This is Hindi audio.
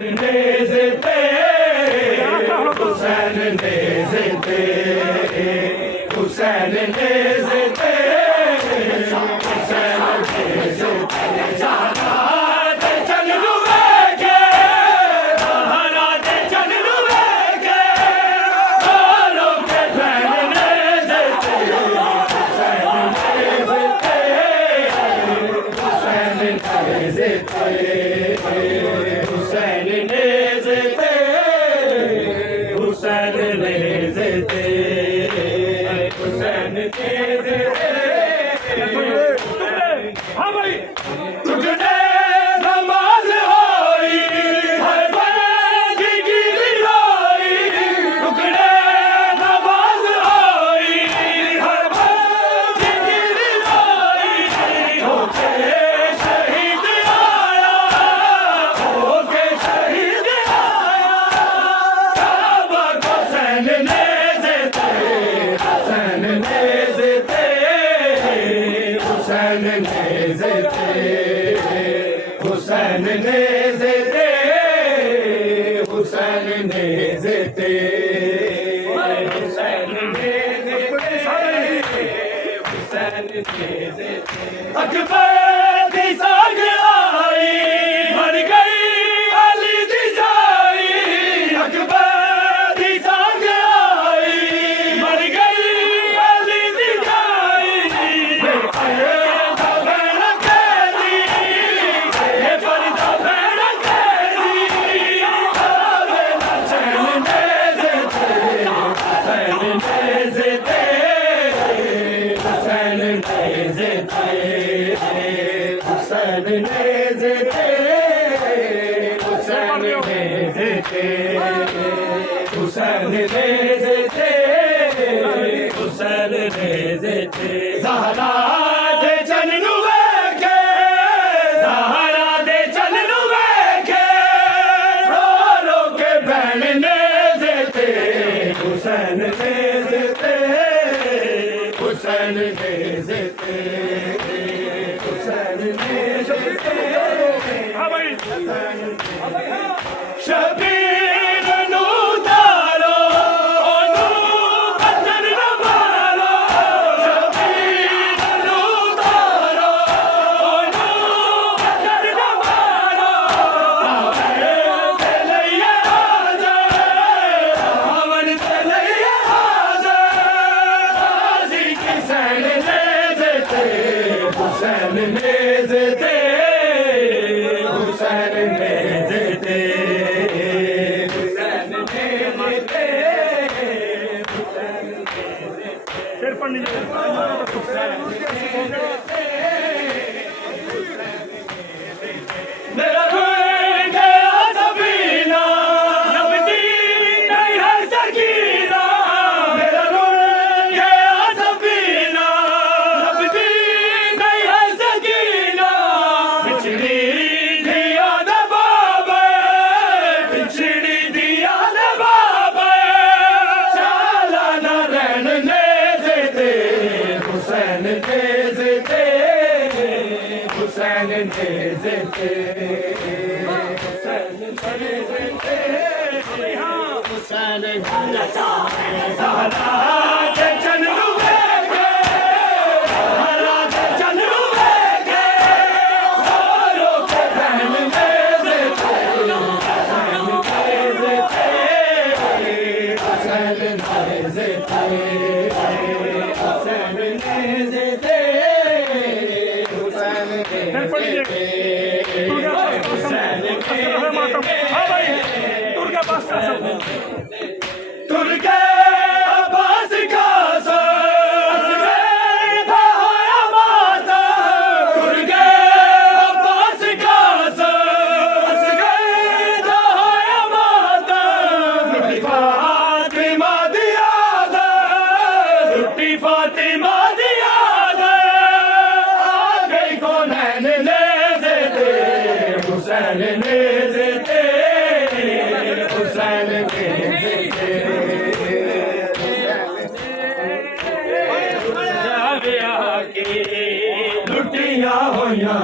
nezete Hüseyin nezete Hüseyin nezete Hüseyin nezete Zahra de canlu veke Zahra de canlu veke Dolo ke ben nezete Hüseyin nezete Hüseyin nezete Hüseyin nezete Hüseyin nezete हाँ भाई टुकड़े नमाज होई हर बंदी की गिरोई टुकड़े नमाज होई हर बंदी की गिरोई होके शहीद आया होके शहीद आया काबा को हुसैन नेज़ते हुसैन नेज़ते Hüseyin nezete Hüseyin nezete Hüseyin nezete Hüseyin nezete Akbar की साग आई मर गई अली दी जाई अकबर की साग आई मर गई अली दी जाई Hüseyin nezete Hüseyin nezete Hüseyin nezete Hüseyin nezete Zahra de canlu veke Zahra de canlu veke Dolo ke ben nezete Hüseyin nezete Hüseyin nezete Shabir नू तारो नू पत्थर न मारो शबीर नू तारो नू पत्थर न मारो तेलैया आजा हवन तेलैया आजा गाजी की सैन नेज़ते हुसैन नेज़ते Hüseyin nezete Hüseyin nezete मेरा गुण गया सफीना नबी नहीं है सकीना मेरा गुण गया सफीना नबी नहीं है सकीना बिछड़ी दिया दबावे बिछड़ी दिया दबावे चाला न रहन नेज़ते हुसैन नेज़ते हुसैन नेज़ते हुसैन नेज़ते हुसैन ज़हरा के चन्नू वेखे ज़हरा के चन्नू वेखे दौरों के बहन नेज़ते हुसैन नेज़ते हुसैन नेज़ते हुसैन नेज़ते तुर्के अब्बास का फातिमा दिया दे आ गई कौन नेज़ते हुसैन नेज़ते हुसैन नेज़ते जाविया की लुटिया होया